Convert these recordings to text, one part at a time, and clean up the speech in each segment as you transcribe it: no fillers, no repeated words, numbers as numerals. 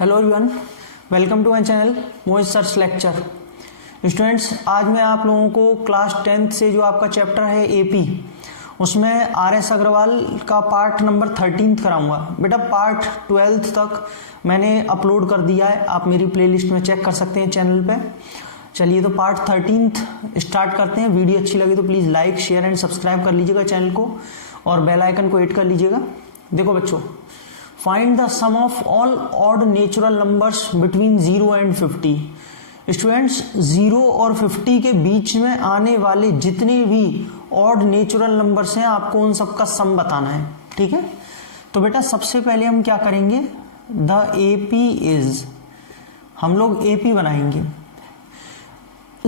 Hello everyone, welcome to my channel Mohit sir's lecture. Students, आज मैं आप लोगों को क्लास 10th से जो आपका चैप्टर है एपी, उसमें आर.एस. अग्रवाल का पार्ट नंबर 13 कराऊंगा। बेटा पार्ट 12 तक मैंने अपलोड कर दिया है, आप मेरी प्लेलिस्ट में चेक कर सकते हैं चैनल पे। चलिए तो पार्ट 13 स्टार्ट करते हैं। वीडियो अच्छी लगी तो please like share and subscribe कर लीजिएगा चैनल को और बेल आइकन को हिट कर लीजिएगा। देखो बच्चों, find the sum of all odd natural numbers between 0 and 50। Students, 0 और 50 के बीच में आने वाले जितने भी ऑड नेचुरल नंबर्स हैं आपको उन सबका सम बताना है, ठीक है। तो बेटा सबसे पहले हम क्या करेंगे, द एपी इज, हम लोग एपी बनाएंगे।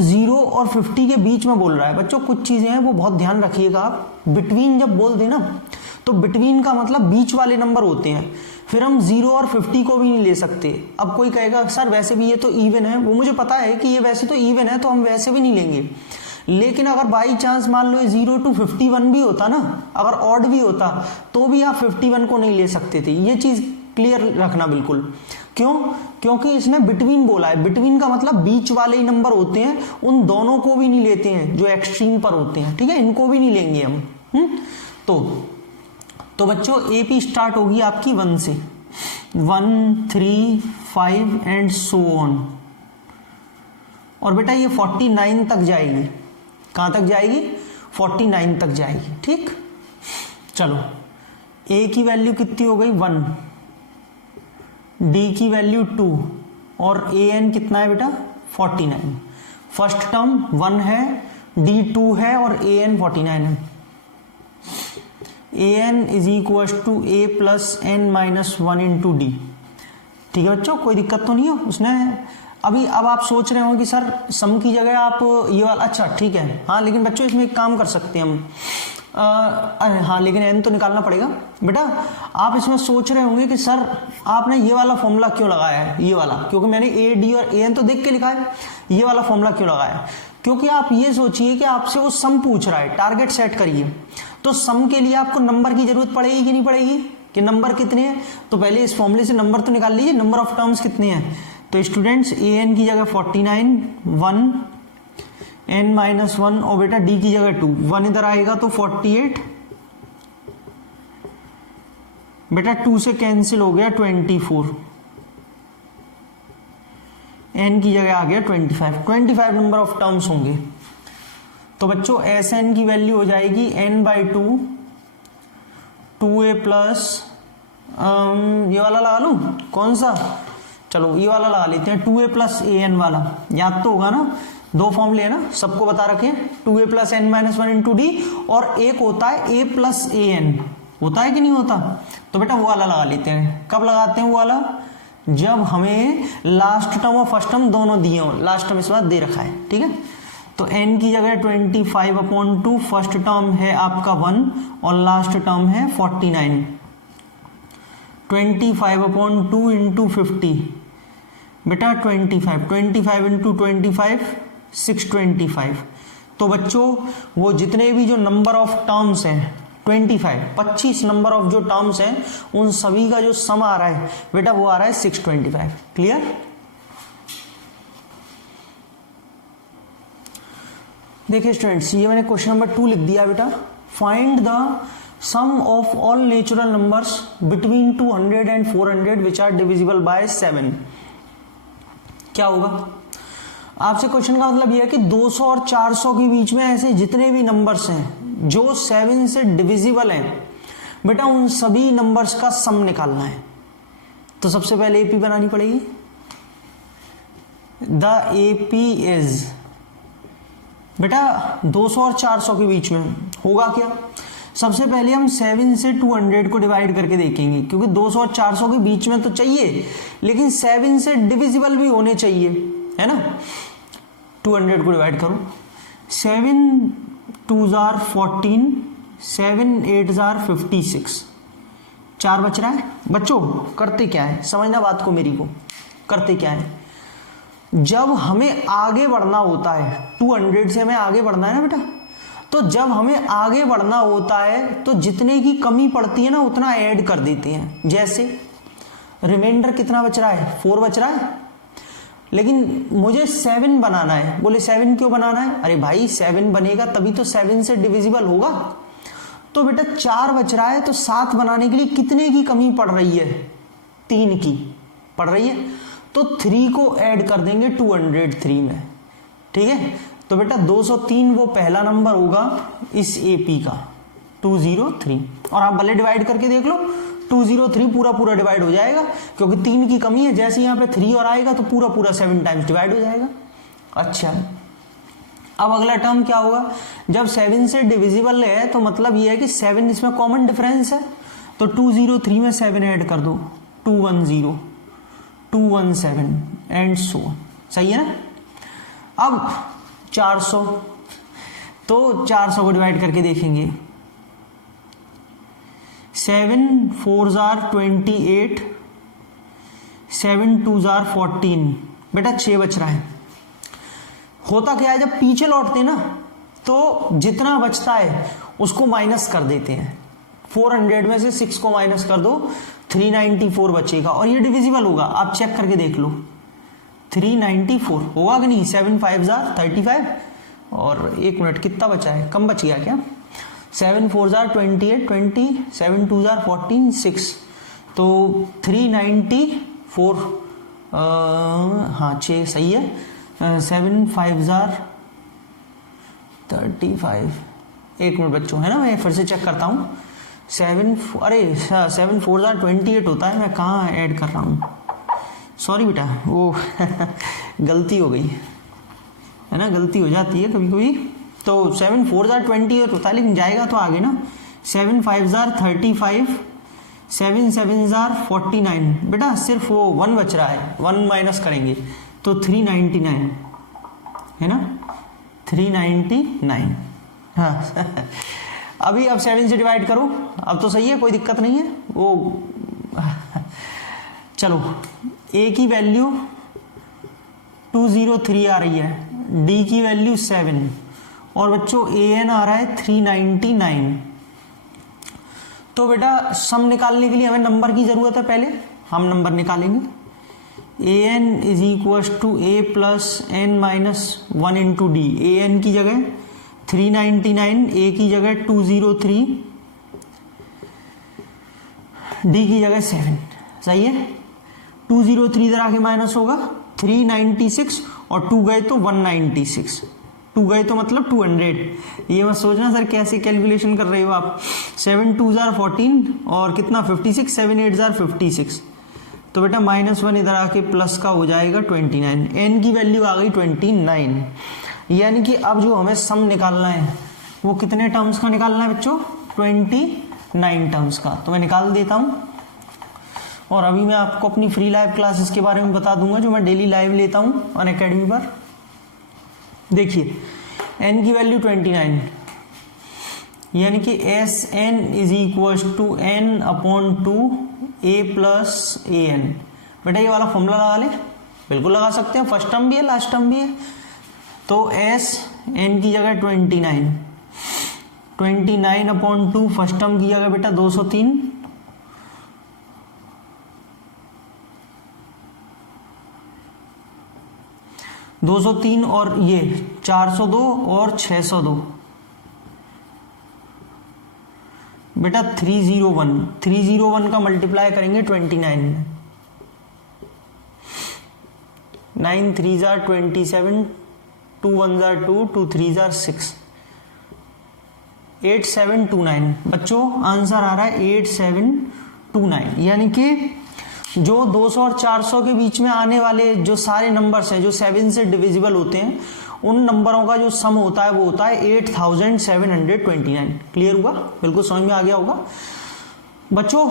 0 और 50 के बीच में बोल रहा है बच्चों, कुछ चीजें हैं वो बहुत ध्यान रखिएगा आप। बिटवीन जब बोल दे ना तो बिटवीन का मतलब बीच वाले नंबर होते हैं, फिर हम 0 और 50 को भी नहीं ले सकते। अब कोई कहेगा सर वैसे भी ये तो इवन है, वो मुझे पता है कि ये वैसे तो इवन है तो हम वैसे भी नहीं लेंगे, लेकिन अगर बाई चांस मान लो 0 to 51 भी होता ना, अगर ऑड भी होता तो भी आप 51 को नहीं ले सकते थे। ये चीज क्लियर रखना बिल्कुल। क्यों? क्योंकि इसने बिटवीन बोला है। बिटवीन का मतलब बीच वाले ही नंबर होते हैं, उन दोनों को भी नहीं लेते हैं जो एक्सट्रीम पर होते हैं, ठीक है, इनको भी नहीं लेंगे हम। तो बच्चों एपी स्टार्ट होगी आपकी 1 से, 1, 3, 5 एंड सो ऑन। और बेटा ये 49 तक जाएगी। कहां तक जाएगी? 49 तक जाएगी, ठीक। चलो, ए की वैल्यू कितनी हो गई? 1, डी की वैल्यू 2 और ए एन कितना है बेटा? 49। फर्स्ट टर्म 1 है, डी 2 है और ए एन 49 है। A n is equal to a plus N minus 1 into d. ठीक है बच्चों, कोई दिक्कत तो नहीं है उसने अभी। अब आप सोच रहे हो कि सर सम की जगह आप ये वाला, अच्छा ठीक है, हाँ लेकिन बच्चों इसमें एक काम कर सकते हैं हम, हाँ लेकिन एन तो निकालना पड़ेगा। बेटा आप इसमें सोच रहे होंगे कि सर आपने ये वाला फॉर्मूला क्यों लगाया है, ये वाला, क्योंकि मैंने ए डी और ए एन तो देख के लिखा है, ये वाला फॉर्मूला क्यों लगाया है? क्योंकि आप ये सोचिए कि आपसे वो सम पूछ रहा है, टारगेट सेट करिए, तो सम के लिए आपको नंबर की जरूरत पड़ेगी कि नहीं पड़ेगी, कि नंबर कितने हैं। तो पहले इस फॉर्मूले से नंबर तो निकाल लीजिए, नंबर ऑफ टर्म्स कितने हैं। तो स्टूडेंट्स ए एन की जगह 49, 1 एन माइनस 1 और बेटा डी की जगह 2, 1 इधर आएगा तो 48, बेटा 2 से कैंसिल हो गया 24, एन की जगह आ गया 25 नंबर ऑफ टर्म्स होंगे। तो बच्चों एस एन की वैल्यू हो जाएगी n बाई 2, 2a प्लस, ये वाला लगा लूं, कौन सा, चलो ये वाला लगा लेते हैं, 2a प्लस ए एन वाला, याद तो होगा ना, दो फॉर्मूले है ना, सबको बता रखे हैं, 2a plus N minus 1 into D, और एक होता है a प्लस ए एन, होता है कि नहीं होता? तो बेटा वो वाला लगा लेते हैं। कब लगाते हैं वो वाला? जब हमें लास्ट टर्म और फर्स्ट टर्म दोनों दिए हो, लास्ट टर्म इस बार दे रखा है, ठीक है। तो n की जगह 25/2, फर्स्ट टर्म है आपका 1 और लास्ट टर्म है 49। 25/2 इंटू 50, बेटा 25 इंटू 25, 625। तो बच्चों वो जितने भी जो नंबर ऑफ टर्म्स हैं 25 नंबर ऑफ जो टर्म्स हैं उन सभी का जो सम आ रहा है बेटा वो आ रहा है 625। क्लियर? देखिए स्टूडेंट्स, ये मैंने क्वेश्चन नंबर 2 लिख दिया बेटा। Find the sum of all natural numbers between 200 and 400 which are divisible by 7। क्या होगा? आपसे क्वेश्चन का मतलब यह है कि 200 और 400 के बीच में ऐसे जितने भी नंबर्स हैं जो 7 से डिविजिबल हैं बेटा उन सभी नंबर्स का सम निकालना है। तो सबसे पहले एपी बनानी पड़ेगी। द एपी इज, बेटा 200 और 400 के बीच में होगा क्या? सबसे पहले हम 7 से 200 को डिवाइड करके देखेंगे, क्योंकि 200 और 400 के बीच में तो चाहिए लेकिन 7 से डिविजिबल भी होने चाहिए, है ना। 200 को डिवाइड करो, 7 2s are 14, 7 8s are 56, 4 बच रहा है। बच्चों करते क्या है, समझना बात को मेरी को, करते क्या है, जब हमें आगे बढ़ना होता है 200 से हमें आगे बढ़ना है ना बेटा, तो जब हमें आगे बढ़ना होता है तो जितने की कमी पड़ती है ना उतना ऐड कर देते हैं। जैसे रिमाइंडर कितना बच रहा है, 4 बच रहा है, लेकिन मुझे 7 बनाना है। बोले 7 क्यों बनाना है? अरे भाई 7 बनेगा तभी तो 7 से डिविजिबल होगा। तो बेटा 4 बच रहा है, तो 7 बनाने के लिए कितने की कमी पड़ रही है? 3 की पड़ रही है। तो 3 को ऐड कर देंगे 203 में, ठीक है। तो बेटा 203 वो पहला नंबर होगा इस एपी का, 203। और आप भले डिवाइड करके देख लो, 203 पूरा पूरा डिवाइड हो जाएगा, क्योंकि 3 की कमी है। जैसे यहाँ पे 3 और आएगा तो पूरा पूरा 7 टाइम्स डिवाइड हो जाएगा। अच्छा, अब अगला टर्म क्या होगा? जब 7 से डिविजिबल है तो मतलब ये है कि 7 इसमें कॉमन डिफरेंस है, तो 203 में 7 ऐड कर दो, 210, 217 एंड सो। सही है ना? अब 400, तो 400 को डिवाइड करके देखेंगे। 7 4s are 28, 7 2s are 14। बेटा 6 बच रहा है। होता क्या है, जब पीछे लौटते ना तो जितना बचता है उसको माइनस कर देते हैं। 400 में से 6 को माइनस कर दो, 394 बचेगा और ये डिविजिबल होगा। आप चेक करके देख लो, 394 होगा कि नहीं? 7 5s are 35 और 1 मिनट कितना बचा है? कम बच गया क्या? 7 4s are 28, 20, 7 2s are 14, 6, तो 394, हाँ 6 सही है। 7 5s are 35, 1 मिनट बच्चों, है ना? मैं फिर से चेक करता हूँ। 7 4s are 28 होता है, मैं कहाँ ऐड कर रहा हूँ? सॉरी बेटा, वो गलती हो गई है ना, गलती हो जाती है कभी कभी। तो 7 4s are 28 होता है, लेकिन जाएगा तो आगे ना। 7 5s are 35, 7 7s are 49। बेटा सिर्फ वो 1 बच रहा है, 1 माइनस करेंगे तो 399 है ना, 399। हाँ अभी अब 7 से डिवाइड करो, अब तो सही है, कोई दिक्कत नहीं है वो। चलो, ए की वैल्यू 203 आ रही है, डी की वैल्यू 7 और बच्चों ए एन आ रहा है 399। तो बेटा सम निकालने के लिए हमें नंबर की जरूरत है। पहले हम नंबर निकालेंगे। A n is equal to a plus N minus 1 into d. A n की जगह 399, ए की जगह 203, डी की जगह 7। सही है। 203 इधर आके माइनस होगा, 396 और 2 गए तो 196, 2 गए तो मतलब 200। ये मत सोचना सर कैसे कैलकुलेशन कर रहे हो आप। 7 2s are 14 और कितना 56, 7 8s are 56। तो बेटा -1 इधर आके प्लस का हो जाएगा 29। एन की वैल्यू आ गई 29। यानी कि अब जो हमें सम निकालना है वो कितने टर्म्स का निकालना है बच्चों? 29 टर्म्स का। तो मैं निकाल देता हूं और अभी मैं आपको अपनी फ्री लाइव क्लासेस के बारे में बता दूंगा जो मैं डेली लाइव लेता हूं अनअकैडमी पर। देखिए n की वैल्यू 29, यानी कि S N is equal to n upon 2 a plus A N. बेटा ये वाला फॉर्मूला लगा ले, बिल्कुल लगा सकते हैं, फर्स्ट टर्म भी है लास्ट टर्म भी है। तो एस एन की जगह 29 अपॉन 2, फर्स्ट टर्म की जगह बेटा 203, और ये 402 और 602 बेटा 301 का मल्टीप्लाई करेंगे 29 में। 9 3s are 27, 2 1s are 2, 2 3s are 6, 8729। बच्चों आंसर आ रहा है 8729। यानी कि जो 200 और 400 के बीच में आने वाले जो सारे नंबर्स हैं जो 7 से डिविजिबल होते हैं, उन नंबरों का जो सम होता है वो होता है 8729। क्लियर हुआ? बिल्कुल समझ में आ गया होगा बच्चों।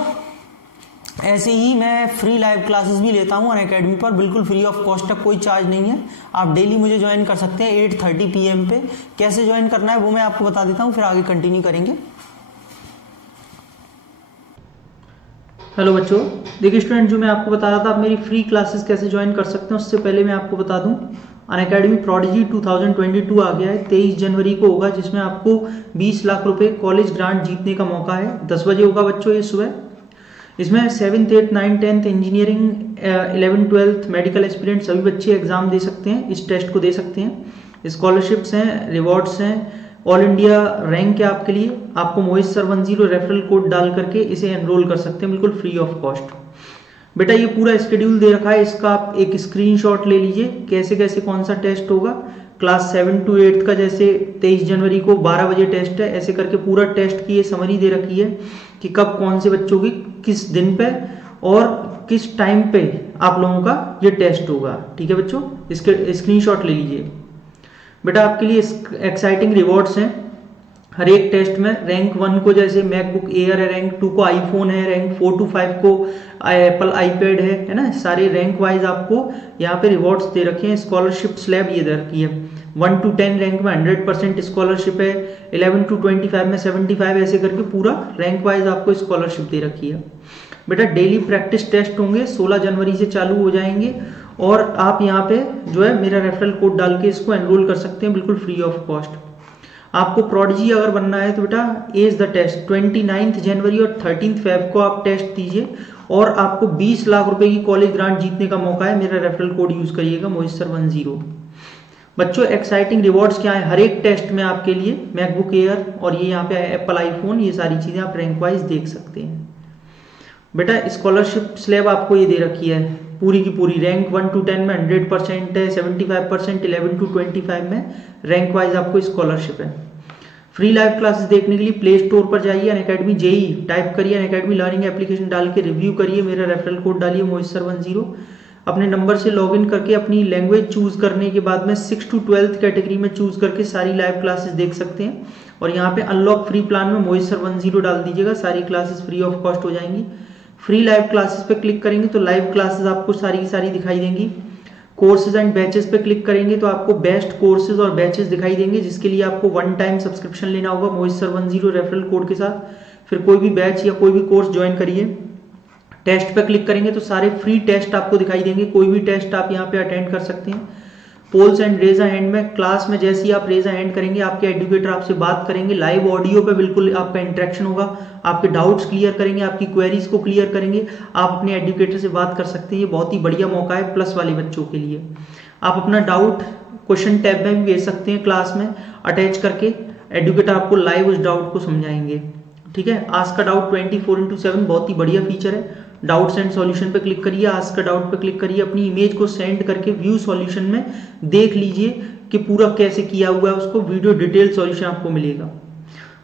ऐसे ही मैं फ्री लाइव क्लासेस भी लेता हूं अनअकैडमी पर, बिल्कुल फ्री ऑफ कॉस्ट है, कोई चार्ज नहीं है। आप डेली मुझे ज्वाइन कर सकते हैं 8:30 PM पे। कैसे ज्वाइन करना है वो मैं आपको बता देता हूं, फिर आगे कंटिन्यू करेंगे। हेलो बच्चों, देखिए स्टूडेंट, जो मैं आपको बता रहा था आप मेरी फ्री क्लासेस कैसे ज्वाइन कर सकते हैं, उससे पहले मैं आपको बता दूं अनअकैडमी प्रोडिजी 2022 आ गया है। 23 जनवरी को होगा, जिसमें आपको 20 लाख रुपए कॉलेज ग्रांट जीतने का मौका है। 10 बजे होगा बच्चों ये सुबह। इसमें 7th 8th 9th 10th engineering 11th 12th medical aspirant सभी बच्चे एग्जाम दे सकते हैं, इस टेस्ट को दे सकते हैं। स्कॉलरशिप्स हैं, रिवॉर्ड्स हैं, ऑल इंडिया रैंक है आपके लिए। आपको मोहित सर 10 रेफरल कोड डाल करके इसे एनरोल कर सकते हैं बिल्कुल फ्री ऑफ कॉस्ट। बेटा ये पूरा स्केड्यूल दे रखा है, इसका आप एक स्क्रीनशॉट ले लीजिए कैसे कैसे कौन सा टेस्ट होगा। क्लास 7 to 8 का जैसे 23 जनवरी को 12 बजे टेस्ट है, ऐसे करके पूरा टेस्ट की ये समरी दे रखी है कि कब कौन से बच्चों की किस दिन पे और किस टाइम पे आप लोगों का ये टेस्ट होगा। ठीक है बच्चों, इसके स्क्रीनशॉट ले लीजिए। बेटा आपके लिए एक्साइटिंग रिवॉर्ड्स हैं हर एक टेस्ट में। रैंक 1 को जैसे मैकबुक एयर है, रैंक 2 को आईफोन है, रैंक 4 to 5 को एप्पल आईपैड है ना। सारे रैंक वाइज आपको यहाँ पे रिवॉर्ड्स दे रखे हैं। स्कॉलरशिप स्लैब ये दे रखी है, 1 to 10 रैंक में 100% स्कॉलरशिप है, 11 to 25 में 75, ऐसे करके पूरा रैंक वाइज आपको स्कॉलरशिप दे रखी है। बेटा डेली प्रैक्टिस टेस्ट होंगे, 16 जनवरी से चालू हो जाएंगे और आप यहाँ पे जो है मेरा रेफरल कोड डाल के इसको एनरोल कर सकते हैं बिल्कुल फ्री ऑफ कॉस्ट। आपको प्रोडिजी अगर बनना है तो बेटा एज द टेस्ट 29 जनवरी और 13 फेब को आप टेस्ट दीजिए और आपको 20 लाख रुपए की कॉलेज ग्रांट जीतने का मौका है। मेरा रेफरल कोड यूज करिएगा मोहित सर 10। बच्चों एक्साइटिंग रिवॉर्ड्स क्या है हर एक टेस्ट में आपके लिए, मैकबुक एयर और ये यहाँ पे एप्पल आईफोन, ये सारी चीजें आप रैंक वाइज देख सकते हैं। बेटा स्कॉलरशिप स्लैब आपको ये दे रखी है पूरी की पूरी, रैंक 1 to 10 में 100% है, 75%, 11 to 25 में रैंक वाइज आपको स्कॉलरशिप है। फ्री लाइव क्लासेस देखने के लिए प्ले स्टोर पर जाइए, अनअकैडमी जेई टाइप करिए, अनअकैडमी लर्निंग एप्लीकेशन डाल के रिव्यू करिए, मेरा रेफरल कोड डालिए मोहित सर 10। अपने नंबर से लॉगिन करके अपनी लैंग्वेज चूज करने के बाद में 6 to 12th कैटेगरी में चूज करके सारी लाइव क्लासेस देख सकते हैं। और यहाँ पे अनलॉक फ्री प्लान में मोहित सर 10 डाल दीजिएगा, सारी क्लासेस फ्री ऑफ कॉस्ट हो जाएंगी। फ्री लाइव क्लासेस पे क्लिक करेंगे तो लाइव क्लासेस आपको सारी की सारी दिखाई देंगी। कोर्सेज एंड बैचेस पे क्लिक करेंगे तो आपको बेस्ट कोर्सेज और बैचेस दिखाई देंगे, जिसके लिए आपको 1 टाइम सब्सक्रिप्शन लेना होगा मोहित सर 10 रेफरल कोड के साथ। फिर कोई भी बैच या कोई भी कोर्स ज्वाइन करिए। टेस्ट पे क्लिक करेंगे तो सारे फ्री टेस्ट आपको दिखाई देंगे, कोई भी टेस्ट आप यहाँ पे अटेंड कर सकते हैं। Polls and raise a hand में क्लास में जैसे ही आप रेज अ हैंड करेंगे आपके एडुकेटर आपसे बात करेंगे, लाइव ऑडियो पे बिल्कुल आपका इंटरेक्शन होगा, आपके डाउट्स क्लियर करेंगे, आपकी क्वेरीज को क्लियर करेंगे, आप अपने एडुकेटर से बात कर सकते हैं। ये बहुत ही बढ़िया मौका है प्लस वाले बच्चों के लिए। आप अपना डाउट क्वेश्चन टैब में भी भेज सकते हैं, क्लास में अटैच करके एडुकेटर आपको लाइव उस डाउट को समझाएंगे। ठीक है, आस्क का डाउट 24/7 बहुत ही बढ़िया फीचर है। डाउट्स एंड सॉल्यूशन पे क्लिक करिए, आस्क का डाउट पे क्लिक करिए, अपनी इमेज को सेंड करके व्यू सॉल्यूशन में देख लीजिए कि पूरा कैसे किया हुआ है, उसको वीडियो डिटेल सॉल्यूशन आपको मिलेगा।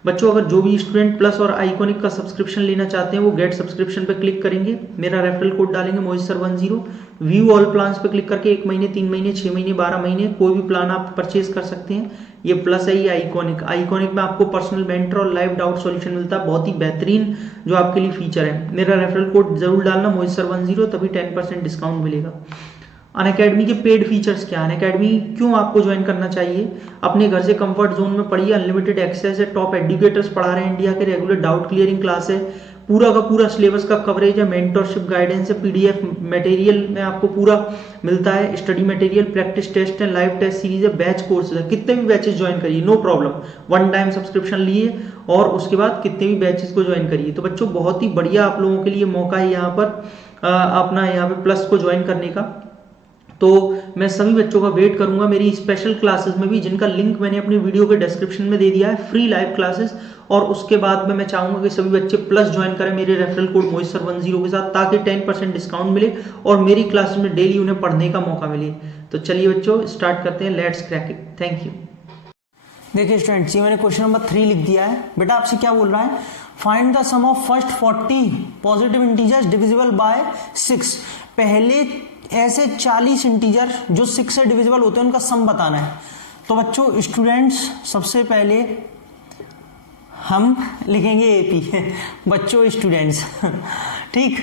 बच्चों अगर जो भी स्टूडेंट प्लस और आइकॉनिक का सब्सक्रिप्शन लेना चाहते हैं वो गेट सब्सक्रिप्शन पे क्लिक करेंगे, मेरा रेफरल कोड डालेंगे मोहित सर 10, व्यू ऑल प्लान्स पे क्लिक करके 1 महीने 3 महीने 6 महीने 12 महीने कोई भी प्लान आप परचेज कर सकते हैं। ये प्लस है, ये आइकॉनिक में आपको पर्सनल मेंटर और लाइव डाउट सॉल्यूशन मिलता है, बहुत ही बेहतरीन जो आपके लिए फीचर है। मेरा रेफरल कोड जरूर डालना मोहित सर 10, तभी 10% डिस्काउंट मिलेगा। अनअकैडमी के पेड फीचर्स क्या है, अनअकैडमी क्यों आपको ज्वाइन करना चाहिए? अपने घर से कंफर्ट जोन में पढ़िए, अनलिमिटेड एक्सेस है, टॉप एडुकेटर्स पढ़ा रहे हैं इंडिया के, रेगुलर डाउट क्लियरिंग क्लास है, पूरा का पूरा सिलेबस का कवरेज है, मेंटरशिप गाइडेंस है, पीडीएफ मटेरियल में आपको पूरा मिलता है, स्टडी मटेरियल, प्रैक्टिस टेस्ट है, लाइव टेस्ट सीरीज है, बैच कोर्सेज है, कितने भी बैचेस ज्वाइन करिए नो प्रॉब्लम। 1 टाइम सब्सक्रिप्शन लिए और उसके बाद कितने भी बैचेस को ज्वाइन करिए। तो बच्चों बहुत ही बढ़िया आप लोगों के लिए मौका है यहाँ पर अपना यहाँ पे प्लस को ज्वाइन करने का। तो मैं सभी बच्चों का वेट करूंगा मेरी स्पेशल क्लासेस में भी, जिनका लिंक मैंने अपनी वीडियो के डिस्क्रिप्शन में दे दिया है, फ्री लाइव क्लासेस। और उसके बाद में मैं चाहूंगा कि सभी बच्चे प्लस ज्वाइन करें मेरे रेफरल कोड मोहित सर 10 के साथ, ताकि 10% डिस्काउंट मिले और मेरी क्लासेस में डेली उन्हें पढ़ने का मौका मिले। तो चलिए बच्चों स्टार्ट करते हैं, let's crack it. Thank you. देखिए स्टूडेंट्स, ये मैंने क्वेश्चन नंबर 3 लिख दिया है। बेटा आपसे क्या बोल रहा है, find the sum of first 40 positive integers divisible by 6। पहले ऐसे 40 इंटीजर जो 6 से डिविजिबल होते हैं उनका सम बताना है। तो बच्चों स्टूडेंट्स सबसे पहले हम लिखेंगे एपी बच्चों स्टूडेंट्स ठीक,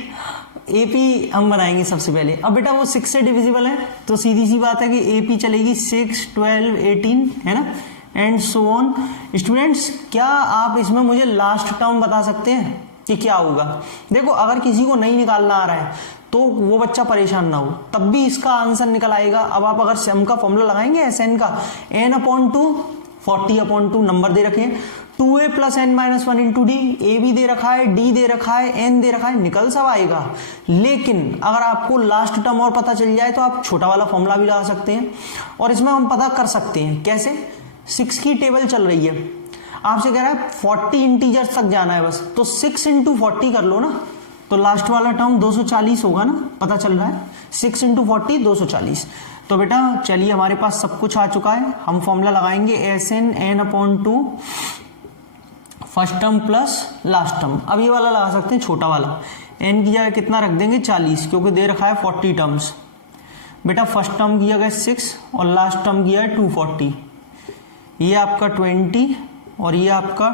एपी हम बनाएंगे सबसे पहले। अब बेटा वो 6 से डिविजिबल है तो सीधी सी बात है कि एपी चलेगी 6, 12, 18 है ना, एंड सो ऑन। स्टूडेंट्स क्या आप इसमें मुझे लास्ट टर्म बता सकते हैं कि क्या होगा? देखो अगर किसी को नहीं निकालना आ रहा है तो वो बच्चा परेशान ना हो, तब भी इसका आंसर निकल आएगा। अब आप अगर सम का फॉर्मूला लगाएंगे एसएन का, n/2 40/2 नंबर दे रखे, 2a plus N minus one into d, a भी दे रखा है, डी दे रखा है, एन दे रखा है, निकल सब आएगा। लेकिन अगर आपको लास्ट टर्म और पता चल जाए तो आप छोटा वाला फॉर्मूला भी लगा सकते हैं और इसमें हम पता कर सकते हैं कैसे। 6 की टेबल चल रही है, आपसे कह रहा है 40 इंटीजर्स तक जाना है बस, तो 6 इंटू 40 कर लो ना, तो लास्ट वाला टर्म 240 होगा ना, पता चल रहा है। 6 इंटू 40 240। तो बेटा चलिए हमारे पास सब कुछ आ चुका है, हम फॉर्मूला लगाएंगे S N N upon two first term plus last term. अब ये वाला लगा सकते हैं छोटा वाला, एन की जगह कितना रख देंगे 40, क्योंकि दे रखा है 40 टर्म्स। बेटा फर्स्ट टर्म की जगह 6 और लास्ट टर्म की है 240, ये आपका 20 और ये आपका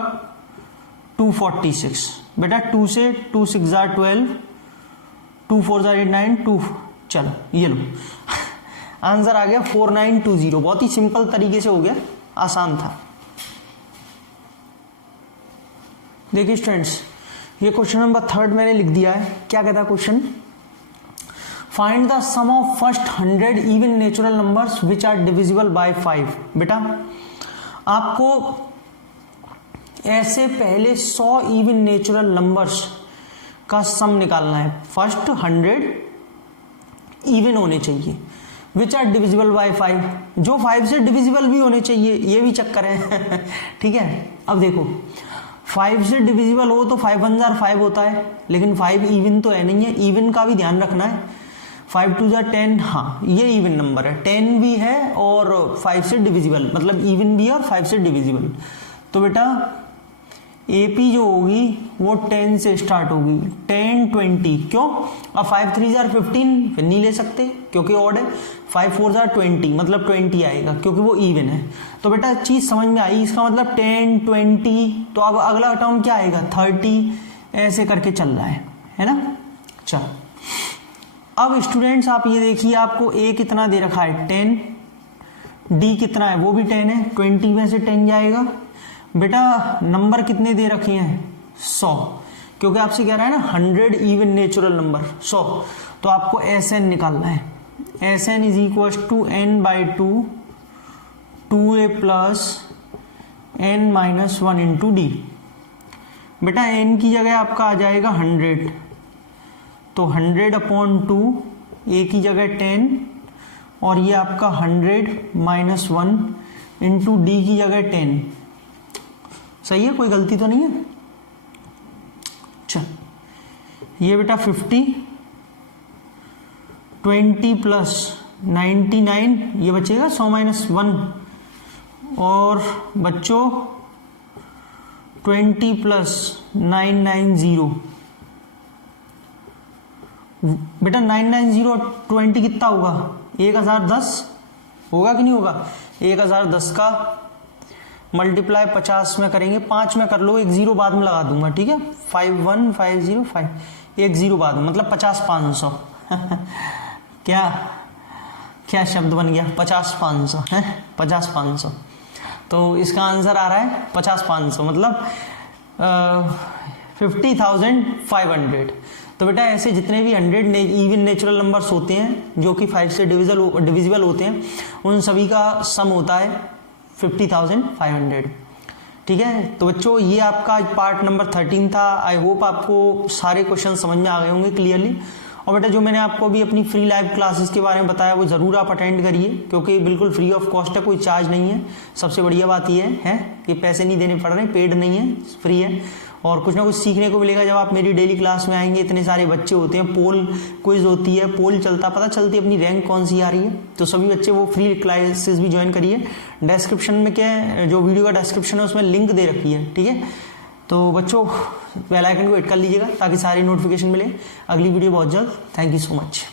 246। बेटा 2 से 2 6 जार 12, 2 4 जार 8 9 2, चलो ये लो आंसर आ गया 4920। बहुत ही सिंपल तरीके से हो गया, आसान था। देखिए स्टूडेंट्स, ये क्वेश्चन नंबर 3 मैंने लिख दिया है। क्या कहता है question, find the sum of first 100 even natural numbers which are divisible by 5। बेटा आपको ऐसे पहले 100 इवन नेचुरल नंबर्स का सम निकालना है। फर्स्ट 100 इवन होने चाहिए, विच आर डिविजिबल बाय 5, जो 5 से डिविजिबल भी होने चाहिए, ये भी चक्कर है ठीक है। अब देखो 5 से डिविजिबल हो तो 5 1 जार 5 होता है, लेकिन 5 इवन तो है नहीं है, इवन का भी ध्यान रखना है। 5 2 जार 10, हाँ ये इवन नंबर है, 10 भी है और 5 से डिविजिबल, मतलब इवन भी है और 5 से डिविजिबल। तो बेटा एपी जो होगी वो 10 से स्टार्ट होगी, 10 20, क्यों? अब 5 3 जार 15 फिर नहीं ले सकते क्योंकि ऑड है, 5 4 जार 20 मतलब 20 आएगा क्योंकि वो इवन है। तो बेटा चीज समझ में आई, इसका मतलब 10 20, तो अब अगला टर्म क्या आएगा 30, ऐसे करके चल रहा है ना। चलो अब स्टूडेंट्स आप ये देखिए, आपको ए कितना दे रखा है 10, डी कितना है वो भी 10 है, 20 में से 10 जाएगा। बेटा नंबर कितने दे रखे हैं 100, क्योंकि आपसे कह रहा है ना 100 इवन नेचुरल नंबर 100, तो आपको एस एन निकालना है। S N is equal to N by 2 2a plus N minus 1 into D. बेटा एन की जगह आपका आ जाएगा 100, तो 100 अपॉन 2, ए की जगह 10 और ये आपका 100 माइनस 1 इंटू डी की जगह 10। सही है, कोई गलती तो नहीं है। चल ये बेटा 50, 20 प्लस 99, ये बचेगा 100 माइनस 1, और बच्चों 20 प्लस 990। बेटा 990 20 कितना होगा 1010 होगा कि नहीं होगा। 1010 का मल्टीप्लाई 50 में करेंगे, 5 में कर लो, एक जीरो बाद में लगा दूंगा, ठीक है। 51505, एक जीरो बाद में, मतलब 50 500 क्या क्या शब्द बन गया 50 500 है, 50 500। तो इसका आंसर आ रहा है 50 500, मतलब 50,500। तो बेटा ऐसे जितने भी 100 इवन नेचुरल नंबर्स होते हैं जो कि 5 से डिविजिबल होते हैं, उन सभी का सम होता है 50,500। ठीक है, तो बच्चों ये आपका पार्ट नंबर 13 था। आई होप आपको सारे क्वेश्चन समझ में आ गए होंगे क्लियरली। और बेटा जो मैंने आपको अभी अपनी फ्री लाइव क्लासेस के बारे में बताया वो ज़रूर आप अटेंड करिए, क्योंकि बिल्कुल फ्री ऑफ कॉस्ट है, कोई चार्ज नहीं है। सबसे बढ़िया बात ये है कि पैसे नहीं देने पड़ रहे, पेड नहीं है, फ्री है। और कुछ ना कुछ सीखने को मिलेगा जब आप मेरी डेली क्लास में आएंगे। इतने सारे बच्चे होते हैं, पोल क्विज होती है, पोल चलता, पता चलती है अपनी रैंक कौन सी आ रही है। तो सभी बच्चे वो फ्री क्लासेस भी ज्वाइन करिए। डिस्क्रिप्शन में क्या है, जो वीडियो का डिस्क्रिप्शन है उसमें लिंक दे रखी है, ठीक है। तो बच्चों बेल आइकन को हिट कर लीजिएगा ताकि सारी नोटिफिकेशन मिले। अगली वीडियो बहुत जल्द। Thank you so much.